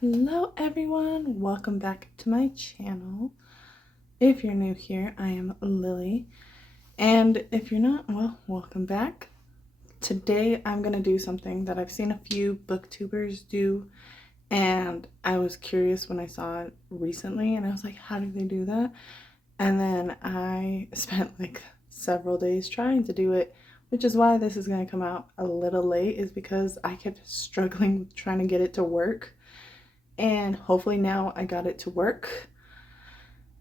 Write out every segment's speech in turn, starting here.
Hello everyone, welcome back to my channel. If you're new here, I am Lily, and if you're not, well, welcome back. Today I'm gonna do something that I've seen a few booktubers do, and I was curious when I saw it recently, and I was like, how do they do that? And then I spent like several days trying to do it, which is why this is gonna come out a little late, is because I kept struggling with trying to get it to work. And hopefully now I got it to work.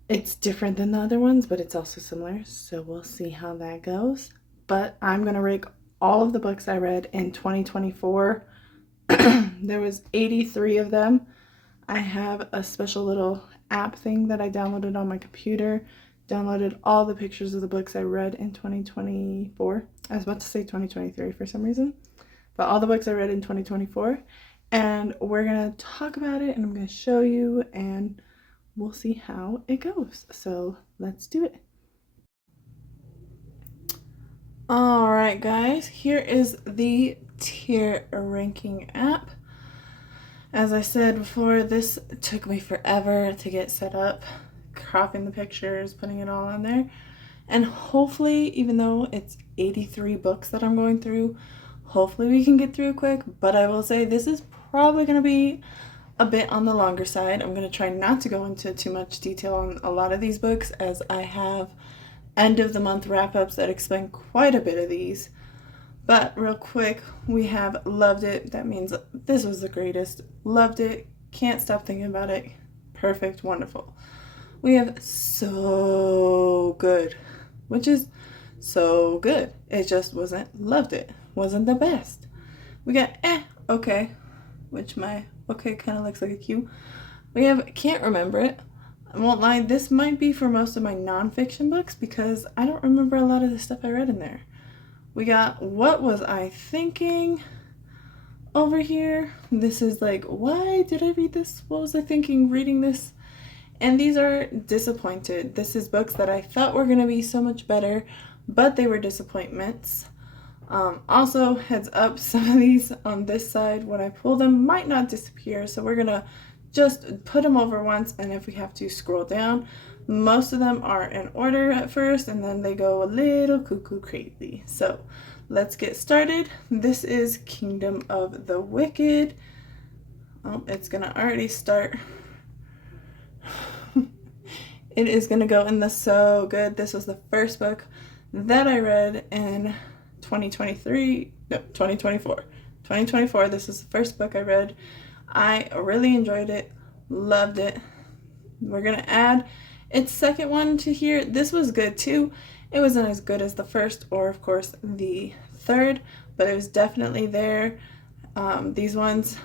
It's different than the other ones, but it's also similar, so we'll see how that goes. But I'm gonna rank all of the books I read in 2024. There was 83 of them. I have a special little app thing that I downloaded on my computer, downloaded all the pictures of the books I read in 2024. I was about to say 2023 for some reason, but all the books I read in 2024. And we're gonna talk about it, and I'm gonna show you, and we'll see how it goes. So let's do it. All right, guys, here is the tier ranking app. As I said before, this took me forever to get set up, cropping the pictures, putting it all on there. And hopefully, even though it's 83 books that I'm going through, hopefully we can get through it quick. But I will say this is probably going to be a bit on the longer side. I'm going to try not to go into too much detail on a lot of these books, as I have end of the month wrap-ups that explain quite a bit of these. But real quick, we have loved it. That means this was the greatest. Loved it. Can't stop thinking about it. Perfect. Wonderful. We have so good, which is so good. It just wasn't loved it. Wasn't the best. We got okay, which my okay kind of looks like a Q. We have can't remember it. I won't lie, this might be for most of my nonfiction books because I don't remember a lot of the stuff I read in there. We got what was I thinking over here. This is like, why did I read this? What was I thinking reading this? And these are disappointed. This is books that I thought were going to be so much better, but they were disappointments. Also, heads up, some of these on this side, when I pull them, might not disappear, so we're gonna just put them over once, and if we have to, scroll down. Most of them are in order at first, and then they go a little cuckoo crazy. So let's get started. This is Kingdom of the Wicked. Oh, it's gonna already start. It is gonna go in the so good. This was the first book that I read in 2024. This is the first book I read. I really enjoyed it, loved it. We're gonna add its second one to here. This was good too. It wasn't as good as the first, or of course the third, but it was definitely there. These ones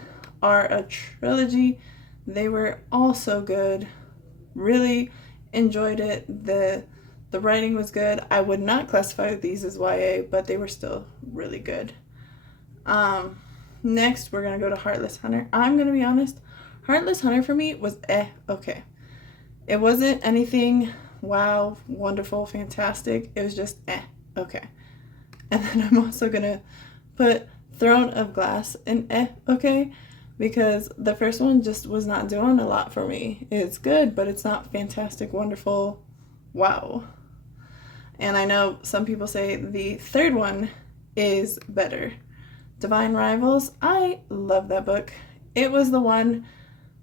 are a trilogy. They were also good. Really enjoyed it. The writing was good. I would not classify these as YA, but they were still really good. Next, we're going to go to Heartless Hunter. I'm going to be honest, Heartless Hunter for me was okay. It wasn't anything wow, wonderful, fantastic. It was just okay. And then I'm also going to put Throne of Glass in okay, because the first one just was not doing a lot for me. It's good, but it's not fantastic, wonderful, wow. And I know some people say the third one is better. Divine Rivals, I love that book. It was the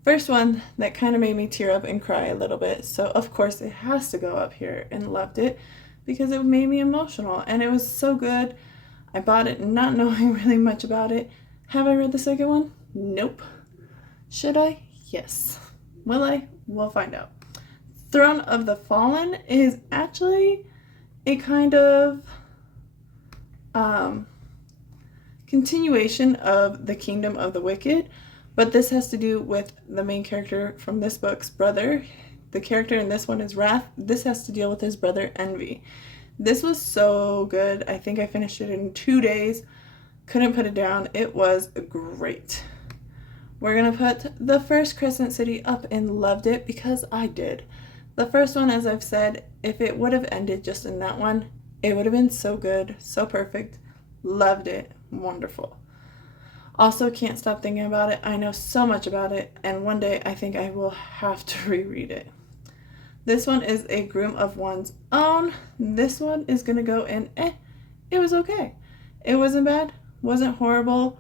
first one that kind of made me tear up and cry a little bit. So of course it has to go up here, and loved it because it made me emotional and it was so good. I bought it not knowing really much about it. Have I read the second one? Nope. Should I? Yes. Will I? We'll find out. Throne of the Fallen is actually a kind of continuation of the Kingdom of the Wicked, but this has to do with the main character from this book's brother. The character in this one is Wrath. This has to deal with his brother Envy. This was so good. I think I finished it in 2 days. Couldn't put it down. It was great. We're gonna put the first Crescent City up, and loved it because I did. The first one, as I've said, if it would have ended just in that one, it would have been so good, so perfect. Loved it. Wonderful. Also, can't stop thinking about it. I know so much about it, and one day I think I will have to reread it. This one is A Groom of One's Own. This one is going to go in, it was okay. It wasn't bad, wasn't horrible,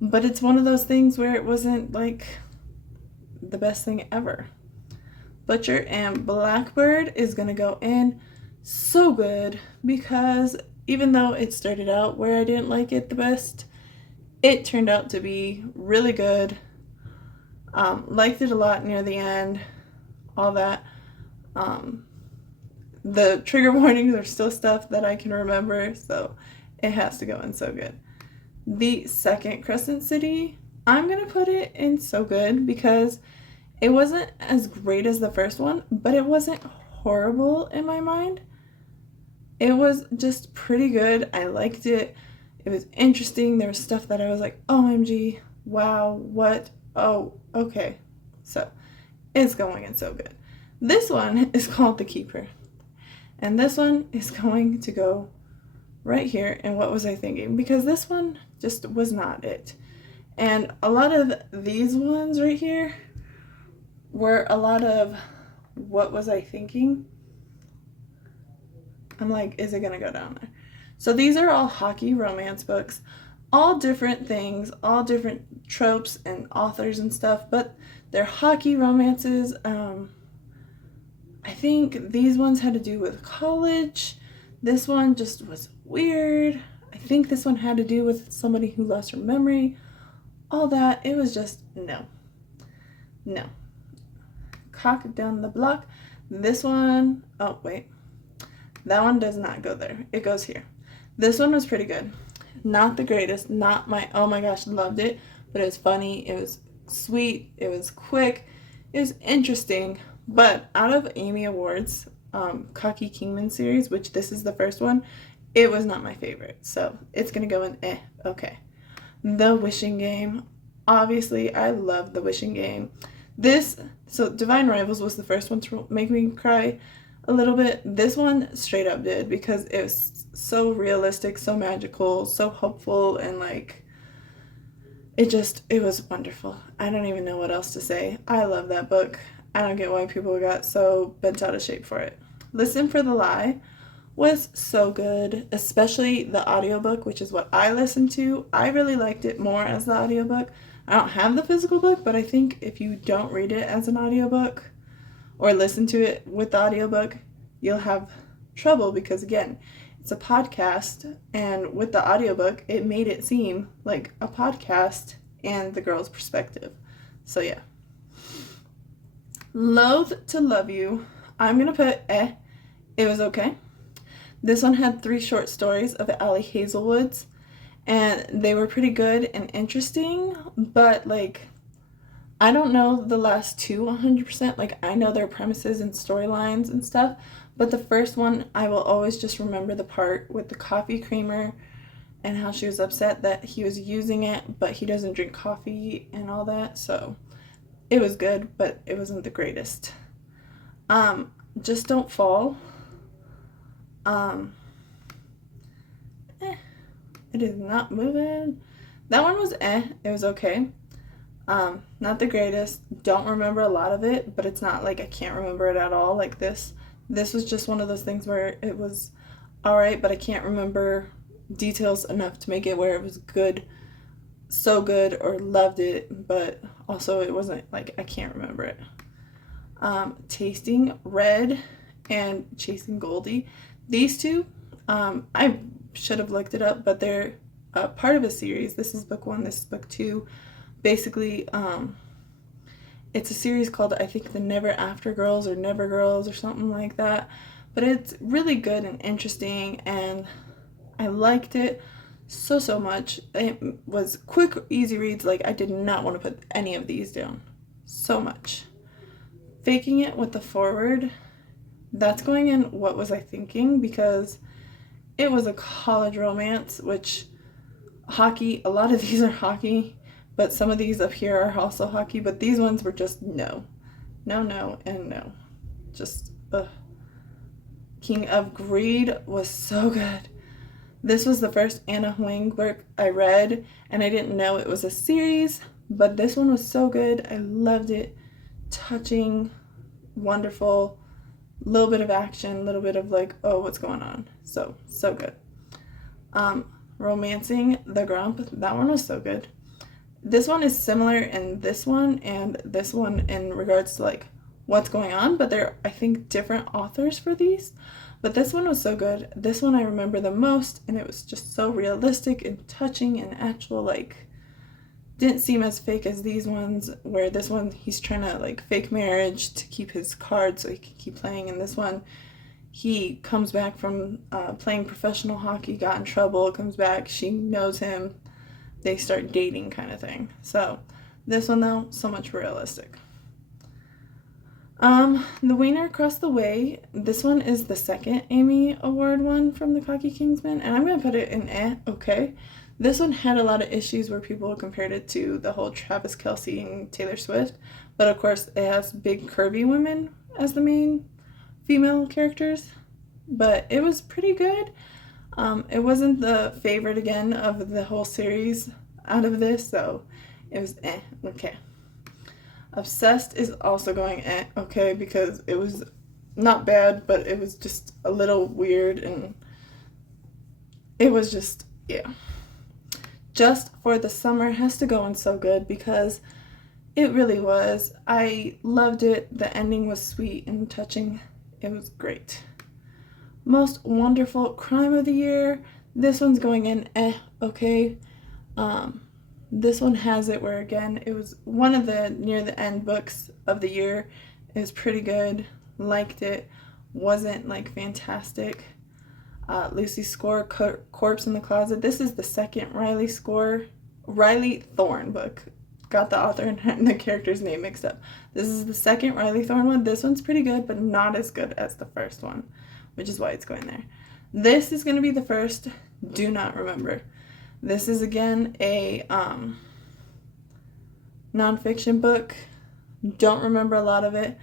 but it's one of those things where it wasn't like the best thing ever. Butcher and Blackbird is going to go in so good, because even though it started out where I didn't like it the best, it turned out to be really good. Liked it a lot near the end, all that. The trigger warnings are still stuff that I can remember, so it has to go in so good. The second Crescent City, I'm going to put it in so good because it wasn't as great as the first one, but it wasn't horrible in my mind. It was just pretty good. I liked it. It was interesting. There was stuff that I was like, OMG, wow, what? Oh, okay. So it's going in so good. This one is called The Keeper. And this one is going to go right here. And what was I thinking? Because this one just was not it. And a lot of these ones right here were a lot of what was I thinking? I'm like, is it going to go down there? So these are all hockey romance books. All different things, all different tropes and authors and stuff. But they're hockey romances. I think these ones had to do with college. This one just was weird. I think this one had to do with somebody who lost her memory. All that. It was just no. No. Cock down the block. This one, oh wait. That one does not go there. It goes here. This one was pretty good. Not the greatest. Not my, oh my gosh, loved it. But it was funny. It was sweet. It was quick. It was interesting. But out of Amy Award's Cocky Kingman series, which this is the first one, it was not my favorite. So it's going to go in okay. The Wishing Game. Obviously, I love The Wishing Game. So Divine Rivals was the first one to make me cry a little bit. This one straight up did, because it was so realistic, so magical, so hopeful, and like, it was wonderful. I don't even know what else to say. I love that book. I don't get why people got so bent out of shape for it. Listen for the Lie was so good, especially the audiobook, which is what I listened to. I really liked it more as the audiobook. I don't have the physical book, but I think if you don't read it as an audiobook or listen to it with the audiobook, you'll have trouble, because again, it's a podcast, and with the audiobook, it made it seem like a podcast and the girl's perspective. So yeah. Loathe to Love You, I'm going to put it was okay. This one had 3 short stories of Allie Hazelwood's, and they were pretty good and interesting, but like, I don't know the last 2 100%. Like, I know their premises and storylines and stuff, but the first one, I will always just remember the part with the coffee creamer and how she was upset that he was using it, but he doesn't drink coffee and all that. So it was good, but it wasn't the greatest. Just Don't Fall. It is not moving. That one was it was okay. Not the greatest. Don't remember a lot of it, but it's not like I can't remember it at all. Like this was just one of those things where it was alright, but I can't remember details enough to make it where it was good, so good, or loved it, but also it wasn't like I can't remember it. Tasting Red and Chasing Goldie. These two, I should have looked it up, but they're part of a series. This is book 1, this is book 2. Basically, it's a series called, I think, The Never After Girls or Never Girls or something like that. But it's really good and interesting, and I liked it so much. It was quick, easy reads. Like, I did not want to put any of these down. So much. Faking It with the Forward. That's going in What Was I Thinking? Because it was a college romance, which hockey, a lot of these are hockey, but some of these up here are also hockey, but these ones were just no, and no. Just, ugh. King of Greed was so good. This was the first Anna Huang book I read, and I didn't know it was a series, but this one was so good. I loved it. Touching, wonderful, little bit of action, a little bit of like, oh, what's going on? So good. Romancing the Grump, that one was so good. This one is similar in this one and this one in regards to like what's going on, but they're, I think, different authors for these. But this one was so good. This one I remember the most, and it was just so realistic and touching and actual, like, didn't seem as fake as these ones, where this one he's trying to like fake marriage to keep his card so he can keep playing, and this one he comes back from playing professional hockey, got in trouble, comes back, she knows him, they start dating kind of thing. So this one though, so much realistic. The Wiener Across the Way, this one is the second Amy Award one from the Cocky Kingsman, and I'm going to put it in okay. This one had a lot of issues where people compared it to the whole Travis Kelce and Taylor Swift, but of course it has big curvy women as the main female characters, but it was pretty good. It wasn't the favorite again of the whole series out of this, so it was okay. Obsessed is also going okay, because it was not bad, but it was just a little weird, and it was just, yeah. Just for the Summer has to go in so good, because it really was. I loved it. The ending was sweet and touching. It was great. Most Wonderful Crime of the Year. This one's going in okay. This one has it where, again, it was one of the near the end books of the year. It was pretty good. Liked it. Wasn't like fantastic. Lucy Score, Corpse in the Closet. This is the second Riley Thorne book. Got the author and the character's name mixed up. This is the second Riley Thorne one. This one's pretty good, but not as good as the first one, which is why it's going there. This is going to be the first. Do not remember. This is, again, a nonfiction book. Don't remember a lot of it.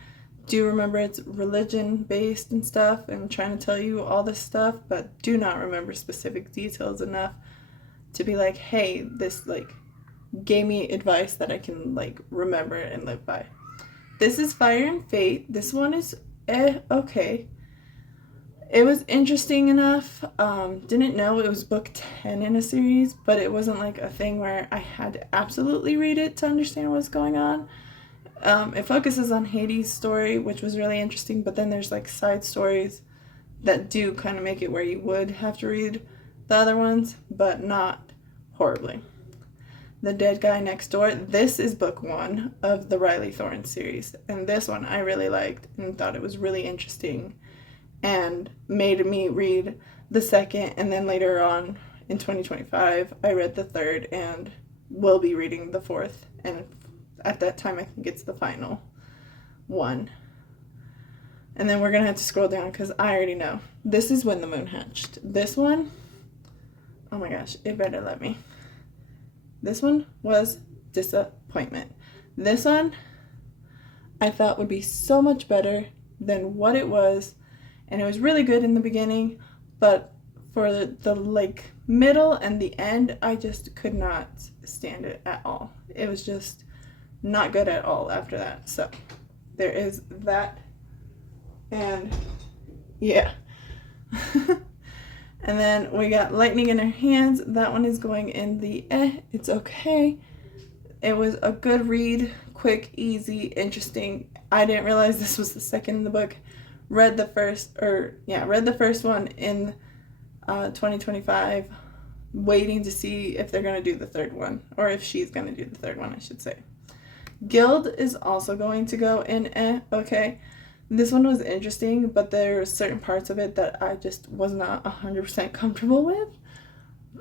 Do remember it's religion-based and stuff, and trying to tell you all this stuff, but do not remember specific details enough to be like, hey, this, like, gave me advice that I can, like, remember and live by. This is Fire and Fate. This one is okay. It was interesting enough. Didn't know it was book 10 in a series, but it wasn't like a thing where I had to absolutely read it to understand what's going on. It focuses on Hades' story, which was really interesting, but then there's like side stories that do kind of make it where you would have to read the other ones, but not horribly. The Dead Guy Next Door. This is book 1 of the Riley Thorne series, and this one I really liked and thought it was really interesting, and made me read the second, and then later on in 2025 I read the third and will be reading the fourth, and at that time I think it's the final one. And then we're gonna have to scroll down because I already know. This is When the Moon Hatched. This one, oh my gosh, it better let me. This one was disappointment. This one I thought would be so much better than what it was. And it was really good in the beginning, but for the like middle and the end, I just could not stand it at all. It was just not good at all after that. So there is that, and yeah. And then we got Lightning in Her Hands. That one is going in the it's okay. It was a good read, quick, easy, interesting. I didn't realize this was the second in the book. Read the first one in 2025, waiting to see if they're going to do the third one, or if she's going to do the third one, I should say. Guild is also going to go in okay. This one was interesting, but there were certain parts of it that I just was not 100% comfortable with,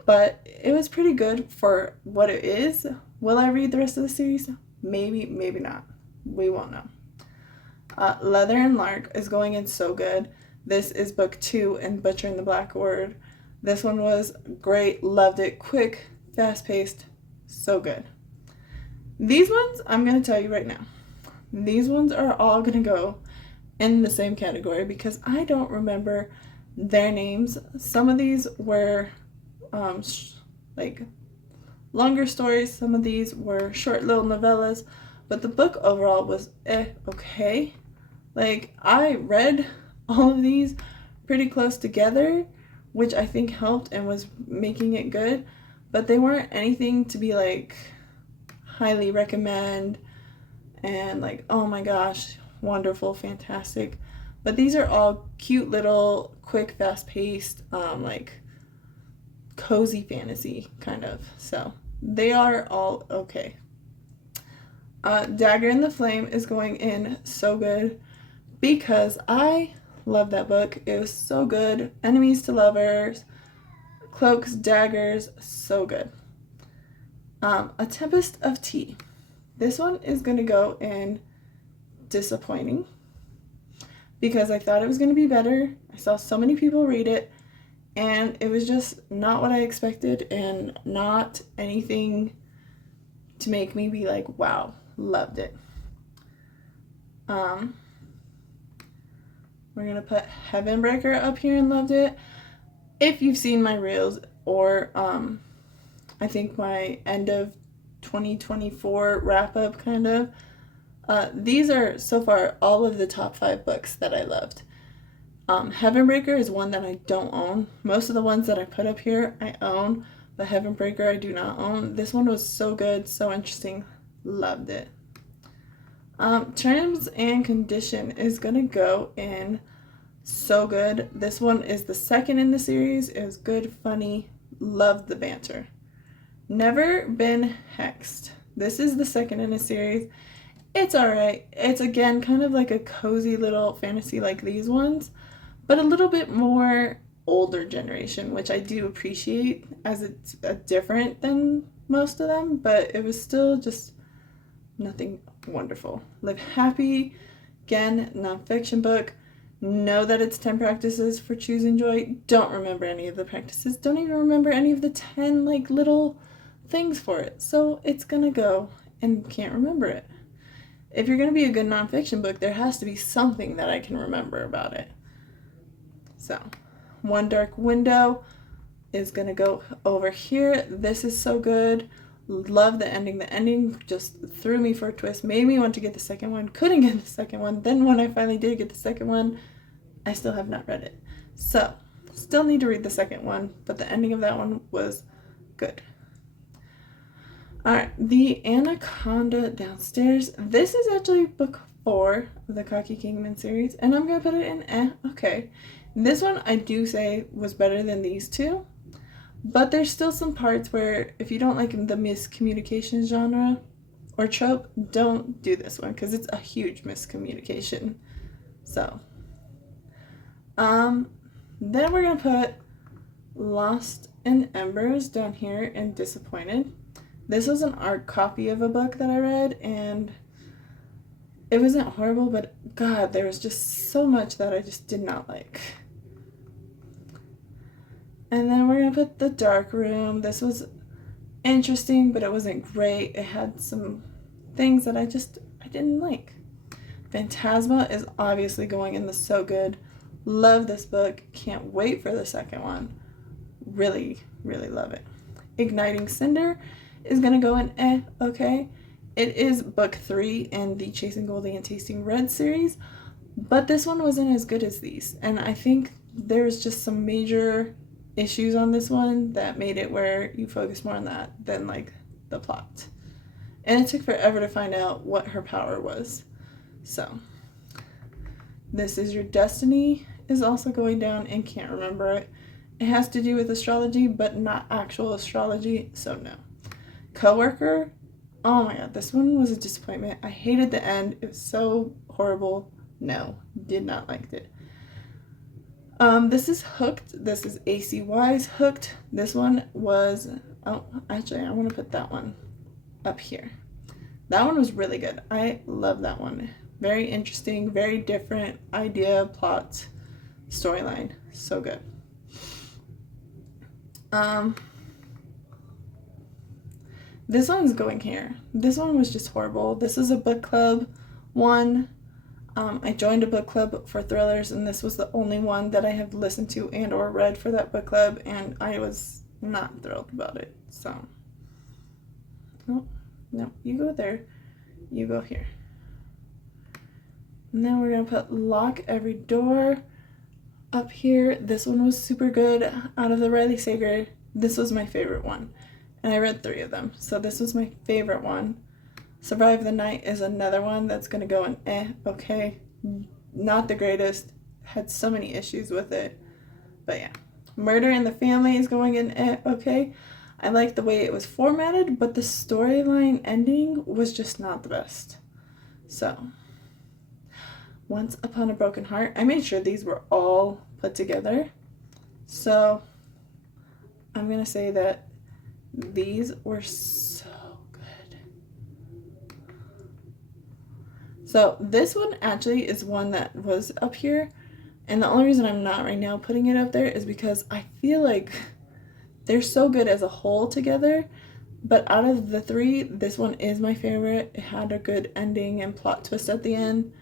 but it was pretty good for what it is. Will I read the rest of the series? Maybe, maybe not. We won't know. Leather and Lark is going in so good. This is book 2 in Butcher and the Black Word. This one was great. Loved it. Quick, fast-paced. So good. These ones, I'm going to tell you right now. These ones are all going to go in the same category because I don't remember their names. Some of these were like longer stories. Some of these were short little novellas, but the book overall was okay. Like, I read all of these pretty close together, which I think helped and was making it good, but they weren't anything to be like highly recommend and like, oh my gosh, wonderful, fantastic. But these are all cute little, quick, fast-paced, like cozy fantasy kind of. So they are all okay. Dagger in the Flame is going in so good because I love that book. It was so good. Enemies to lovers, cloaks, daggers, so good. A Tempest of Tea. This one is going to go in disappointing because I thought it was going to be better. I saw so many people read it, and it was just not what I expected and not anything to make me be like, wow, loved it. We're going to put Heavenbreaker up here and loved it. If you've seen my reels or I think my end of 2024 wrap-up kind of, these are so far all of the top 5 books that I loved. Heavenbreaker is one that I don't own. Most of the ones that I put up here I own, but Heavenbreaker I do not own. This one was so good, so interesting, loved it. Terms and Condition is gonna go in so good. This one is the second in the series. It was good, funny, loved the banter. Never Been Hexed. This is the second in a series. It's alright. It's again kind of like a cozy little fantasy like these ones, but a little bit more older generation, which I do appreciate as it's different than most of them, but it was still just nothing wonderful. Live Happy, again, nonfiction book. Know that it's 10 practices for choosing joy. Don't remember any of the practices. Don't even remember any of the 10 like little things for it. So it's gonna go and can't remember it. If you're gonna be a good nonfiction book, there has to be something that I can remember about it. So, One Dark Window is gonna go over here. This is so good. Love the ending. The ending just threw me for a twist, made me want to get the second one. Couldn't get the second one. Then when I finally did get the second one, I still have not read it. So, still need to read the second one, but the ending of that one was good. Alright, The Anaconda Downstairs. This is actually book 4 of the Cocky Kingman series, and I'm going to put it in okay. This one I do say was better than these two, but there's still some parts where if you don't like the miscommunication genre or trope, don't do this one because it's a huge miscommunication. So, then we're going to put Lost in Embers down here and Disappointed. This was an art copy of a book that I read, and it wasn't horrible, but God, there was just so much that I just did not like. And then we're going to put The Dark Room. This was interesting, but it wasn't great. It had some things that I didn't like. Phantasma is obviously going in the so good. Love this book. Can't wait for the second one. Really, really love it. Igniting Cinder is going to go in okay. It is book 3 in the Chasing Goldie and Tasting Red series, but this one wasn't as good as these. And I think there's just some major issues on this one that made it where you focus more on that than like the plot. And it took forever to find out what her power was. So, This Is Your Destiny is also going down and can't remember it. It has to do with astrology, but not actual astrology, so no. Coworker, oh my god, this one was a disappointment. I hated the end. It was so horrible. No, did not like it. This is Hooked. This is ACY's Hooked. This one was, oh, actually, I want to put that one up here. That one was really good. I love that one. Very interesting, very different idea, plot, storyline. So good. This one's going here. This one was just horrible. This is a book club one. I joined a book club for thrillers, and this was the only one that I have listened to and or read for that book club, and I was not thrilled about it. So, oh, no, you go there, you go here. And then we're gonna put lock every door up here. This one was super good. Out of the Riley Sager, this was my favorite one. And I read 3 of them, so this was my favorite one. Survive the Night is another one that's gonna go in okay. Not the greatest. Had so many issues with it. But yeah. Murder in the Family is going in okay. I like the way it was formatted, but the storyline ending was just not the best. So, Once Upon a Broken Heart. I made sure these were all put together. So, I'm going to say that these were so good. So, this one actually is one that was up here. And the only reason I'm not right now putting it up there is because I feel like they're so good as a whole together. But out of the 3, this one is my favorite. It had a good ending and plot twist at the end.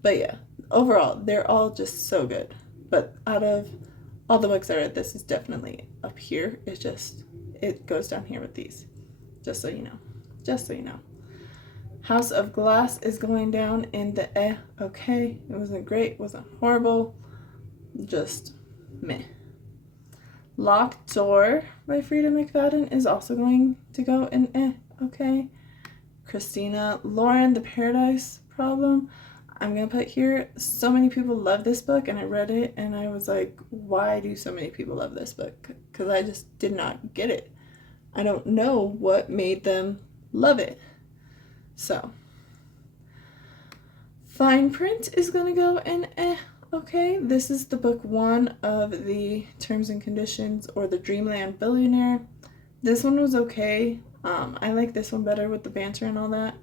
But yeah, overall, they're all just so good. But out of all the books I read, this is definitely up here. It's just, it goes down here with these. Just so you know. Just so you know. House of Glass is going down in the okay. It wasn't great, wasn't horrible. Just meh. Locked Door by Frida McFadden is also going to go in okay. Christina Lauren, The Paradise Problem. I'm going to put here, so many people love this book, and I read it, and I was like, why do so many people love this book? Because I just did not get it. I don't know what made them love it. So, Fine Print is going to go in okay. This is the book 1 of the Terms and Conditions, or the Dreamland Billionaire. This one was okay. I like this one better with the banter and all that.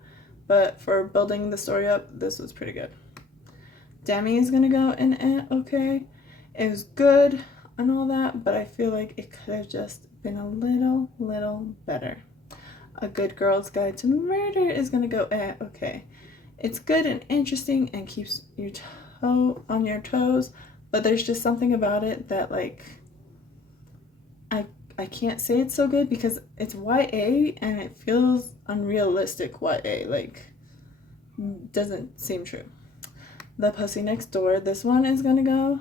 But for building the story up, this was pretty good. Demi is going to go in okay. It was good and all that, but I feel like it could have just been a little better. A Good Girl's Guide to Murder is going to go okay. It's good and interesting and keeps your toe on your toes, but there's just something about it that, like, I can't say it's so good because it's YA and it feels unrealistic YA, like, doesn't seem true. The Pussy Next Door, this one is going to go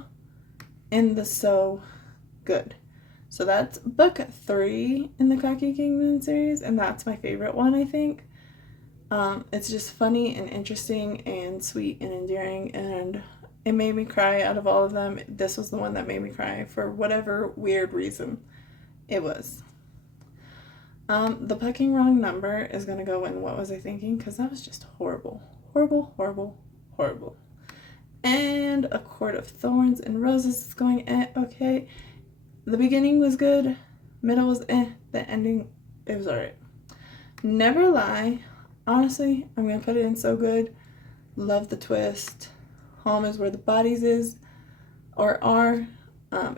in the so good. So that's book 3 in the Cocky Kingman series, and that's my favorite one, I think. It's just funny and interesting and sweet and endearing, and it made me cry out of all of them. This was the one that made me cry for whatever weird reason it was. The Fucking Wrong Number is going to go in What Was I Thinking? Because that was just horrible. Horrible. And A Court of Thorns and Roses is going okay. The beginning was good. Middle was The ending, it was alright. Never Lie. Honestly, I'm going to put it in so good. Love the twist. Home is Where the Bodies is, or are.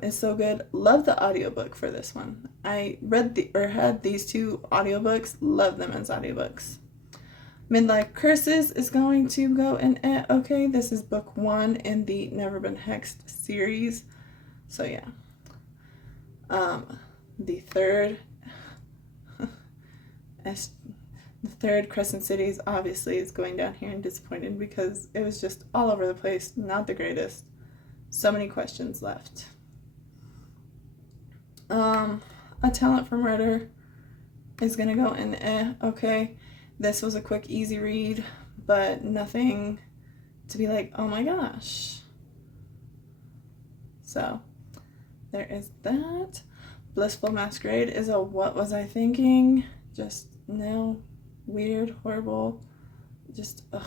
Is so good. Love the audiobook for this one. I had these 2 audiobooks. Love them as audiobooks. Midlife Curses is going to go in okay. This is book 1 in the Never Been Hexed series. So yeah. The third Crescent Cities obviously is going down here and disappointed because it was just all over the place. Not the greatest. So many questions left. A Talent for Murder is going to go in okay. This was a quick, easy read, but nothing to be like, oh my gosh. So, there is that. Blissful Masquerade is a What Was I Thinking? Just, no. Weird, horrible. Just, ugh.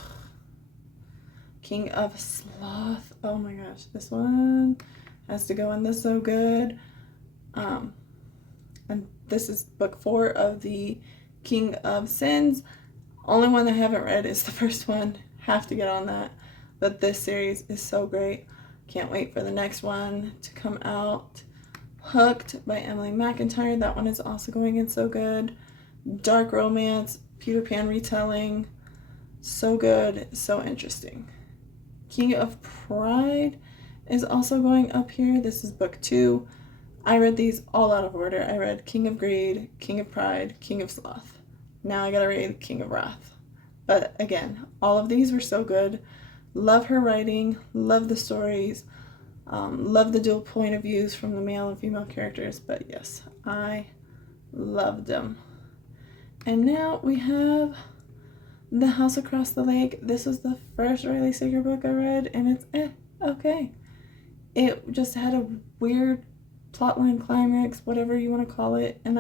King of Sloth. Oh my gosh. This one has to go in the so good. And this is book 4 of the King of Sins. Only one I haven't read is the first one. Have to get on that. But this series is so great. Can't wait for the next one to come out. Hooked by Emily McIntyre. That one is also going in so good. Dark romance, Peter Pan retelling. So good, so interesting. King of Pride is also going up here. This is book 2 I read these all out of order. I read King of Greed, King of Pride, King of Sloth. Now I gotta read King of Wrath. But again, all of these were so good. Love her writing, love the stories, love the dual point of views from the male and female characters. But yes, I loved them. And now we have The House Across the Lake. This was the first Riley Sager book I read, and it's okay. It just had a weird plotline climax, whatever you want to call it, and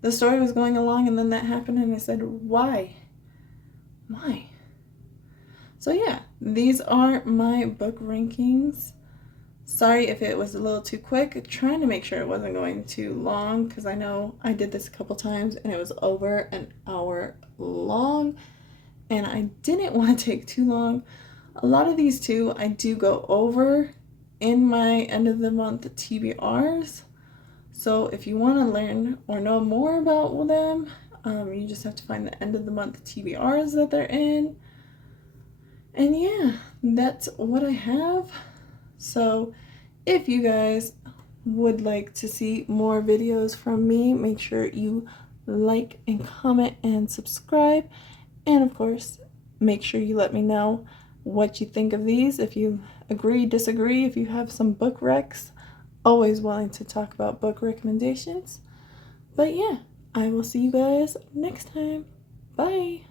the story was going along, and then that happened, and I said, why? So yeah, these are my book rankings. Sorry if it was a little too quick, trying to make sure it wasn't going too long, because I know I did this a couple times and it was over an hour long, and I didn't want to take too long. A lot of these too, I do go over in my end of the month TBRs. So if you want to learn or know more about them, you just have to find the end of the month TBRs that they're in. And yeah, that's what I have. So if you guys would like to see more videos from me, make sure you like and comment and subscribe. And of course, make sure you let me know what you think of these. If you agree, disagree, if you have some book recs, always willing to talk about book recommendations. But yeah, I will see you guys next time. Bye.